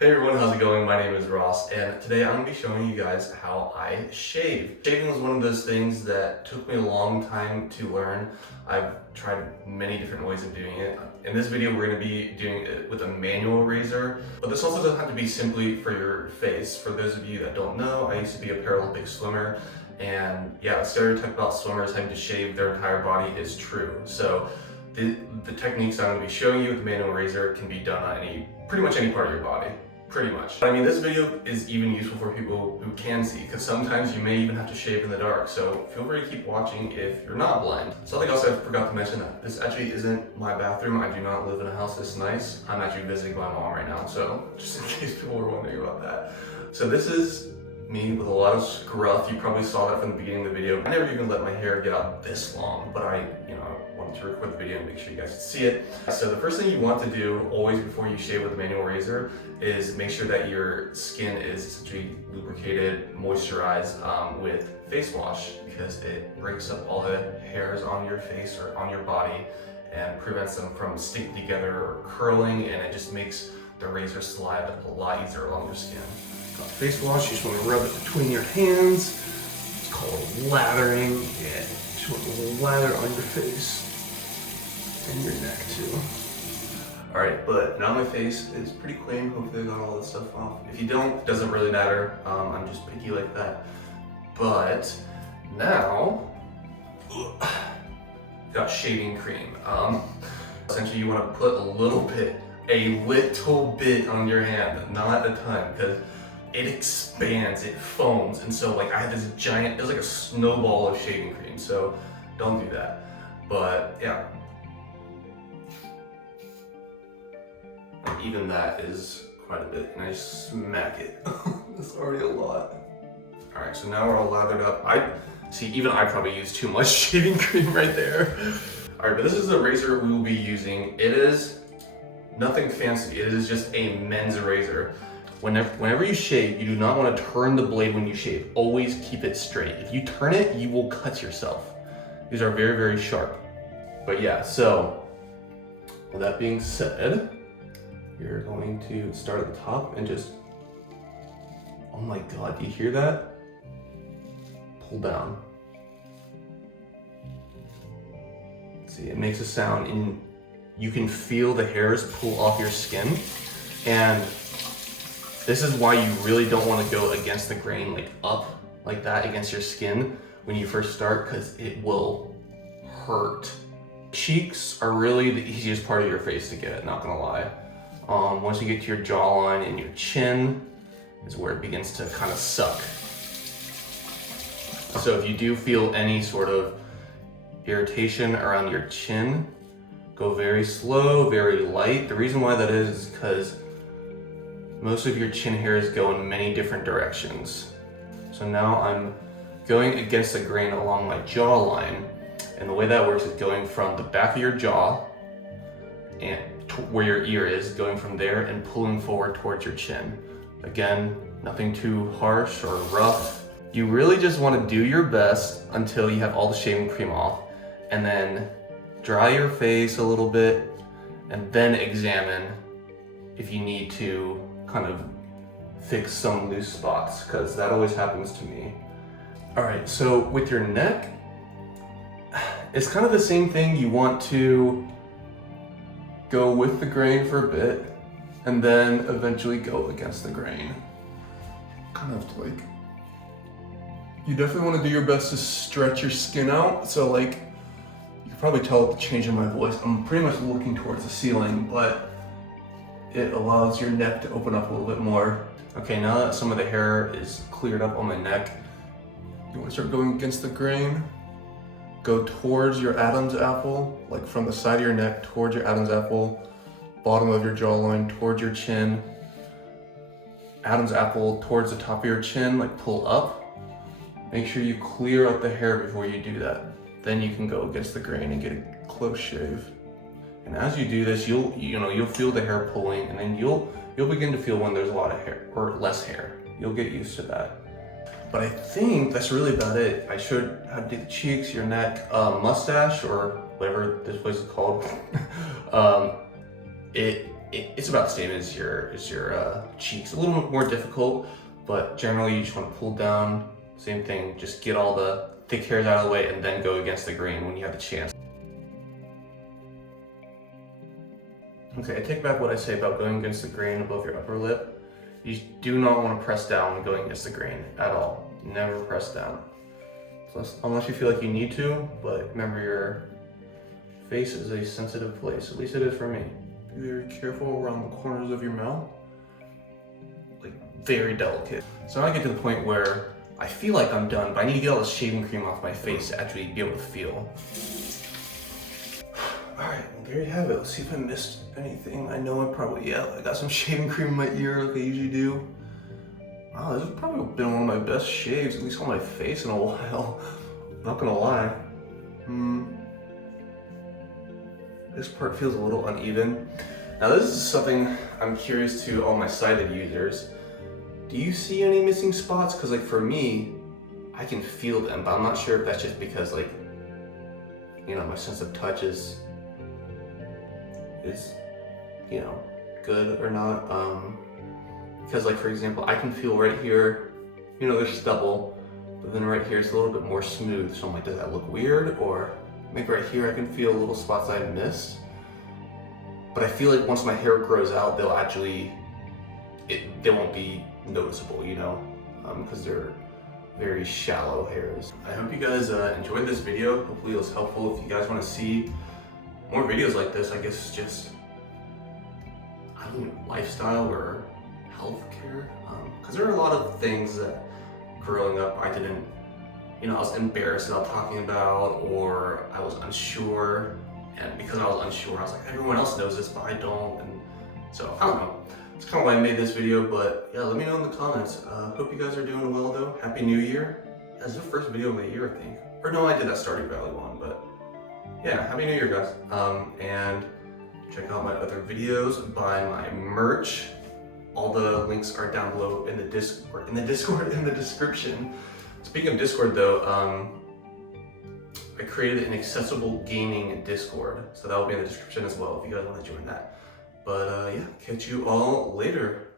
Hey everyone, how's it going? My name is Ross, and today I'm going to be showing you guys how I shave. Shaving was one of those things that took me a long time to learn. I've tried many different ways of doing it. In this video, we're going to be doing it with a manual razor, but this also doesn't have to be simply for your face. For those of you that don't know, I used to be a Paralympic swimmer, and yeah, the stereotype about swimmers having to shave their entire body is true. So the techniques I'm going to be showing you with the manual razor can be done on pretty much any part of your body. Pretty much. I mean, this video is even useful for people who can see, because sometimes you may even have to shave in the dark, so feel free to keep watching if you're not blind. Something else I forgot to mention, that this actually isn't my bathroom. I do not live in a house this nice. I'm actually visiting my mom right now, so just in case people were wondering about that. So this is me with a lot of scruff. You probably saw that from the beginning of the video. I never even let my hair get out this long, but I wanted to record the video and make sure you guys could see it. So the first thing you want to do always before you shave with a manual razor is make sure that your skin is essentially lubricated, moisturized with face wash, because it breaks up all the hairs on your face or on your body and prevents them from sticking together or curling, and it just makes the razor slide a lot easier along your skin. Face wash, you just want to rub it between your hands. It's called lathering. Yeah, you just want a little lather on your face and your neck too. All right, but now my face is pretty clean. Hopefully I got all this stuff off. If you don't, it doesn't really matter. I'm just picky like that. But now, got shaving cream. Essentially you want to put a little bit on your hand, not a ton, because it expands, it foams, and so like I had this giant, it was like a snowball of shaving cream, so don't do that. But yeah, even that is quite a bit, and I just smack it. That's already a lot. All right, so now we're all lathered up. Even I probably used too much shaving cream right there. All right, but this is the razor we will be using. It is nothing fancy. It is just a men's razor. Whenever you shave, you do not want to turn the blade when you shave. Always keep it straight. If you turn it, you will cut yourself. These are very, very sharp. But yeah, so with that being said, you're going to start at the top and just, oh my God, do you hear that? Pull down. See, it makes a sound, and you can feel the hairs pull off your skin. And this is why you really don't want to go against the grain, like up like that against your skin when you first start, because it will hurt. Cheeks are really the easiest part of your face to get, not gonna lie. Once you get to your jawline and your chin is where it begins to kind of suck. So if you do feel any sort of irritation around your chin, go very slow, very light. The reason why that is because most of your chin hairs go in many different directions. So now I'm going against the grain along my jawline, and the way that works is going from the back of your jaw and where your ear is, going from there and pulling forward towards your chin. Again, nothing too harsh or rough. You really just want to do your best until you have all the shaving cream off, and then dry your face a little bit, and then examine if you need to kind of fix some loose spots, because that always happens to me. All right, so with your neck, it's kind of the same thing. You want to go with the grain for a bit and then eventually go against the grain. Kind of like, you definitely want to do your best to stretch your skin out. So like, you can probably tell the change in my voice. I'm pretty much looking towards the ceiling, but it allows your neck to open up a little bit more. Okay, now that some of the hair is cleared up on my neck, you want to start going against the grain. Go towards your Adam's apple, like from the side of your neck towards your Adam's apple, bottom of your jawline towards your chin, Adam's apple towards the top of your chin, like pull up. Make sure you clear out the hair before you do that. Then you can go against the grain and get a close shave. And as you do this, you'll feel the hair pulling, and then you'll begin to feel when there's a lot of hair or less hair. You'll get used to that. But I think that's really about it. I showed how to do the cheeks, your neck, mustache, or whatever this place is called. It it's about the same as your cheeks. A little more difficult, but generally you just want to pull down. Same thing, just get all the thick hairs out of the way and then go against the grain when you have the chance. Okay, I take back what I say about going against the grain above your upper lip. You do not want to press down when going against the grain at all. Never press down. Plus, unless you feel like you need to, but remember your face is a sensitive place. At least it is for me. Be very careful around the corners of your mouth. Like, very delicate. So now I get to the point where I feel like I'm done, but I need to get all the shaving cream off my face to actually be able to feel. Alright, well there you have it. Let's see if I missed anything. I know I probably, yeah, I got some shaving cream in my ear like I usually do. Wow, this has probably been one of my best shaves, at least on my face in a while. Not gonna lie. This part feels a little uneven. Now this is something I'm curious to all my sighted users. Do you see any missing spots? Because like for me, I can feel them, but I'm not sure if that's just because like, you know, my sense of touch is you know, good or not. Because like for example, I can feel right here, you know, there's stubble, but then right here it's a little bit more smooth. So I'm like, does that look weird? Or maybe right here I can feel little spots I missed. But I feel like once my hair grows out, they'll actually, they won't be noticeable, you know, because they're very shallow hairs. I hope you guys enjoyed this video. Hopefully it was helpful. If you guys want to see more videos like this, I guess just, I don't know, lifestyle or healthcare, because there are a lot of things that growing up I didn't, you know, I was embarrassed about talking about, or I was unsure, and because I was unsure, I was like, everyone else knows this, but I don't, and so I don't know. It's kind of why I made this video, but yeah, let me know in the comments. Hope you guys are doing well though. Happy New Year. Yeah, this is the first video of the year, I think. Or no, I did that Stardew Valley one, but yeah, Happy New Year, guys. And check out my other videos, buy my merch. All the links are down below in the Discord, in the description. Speaking of Discord though, I created an accessible gaming Discord, so that will be in the description as well if you guys want to join that. But yeah, catch you all later.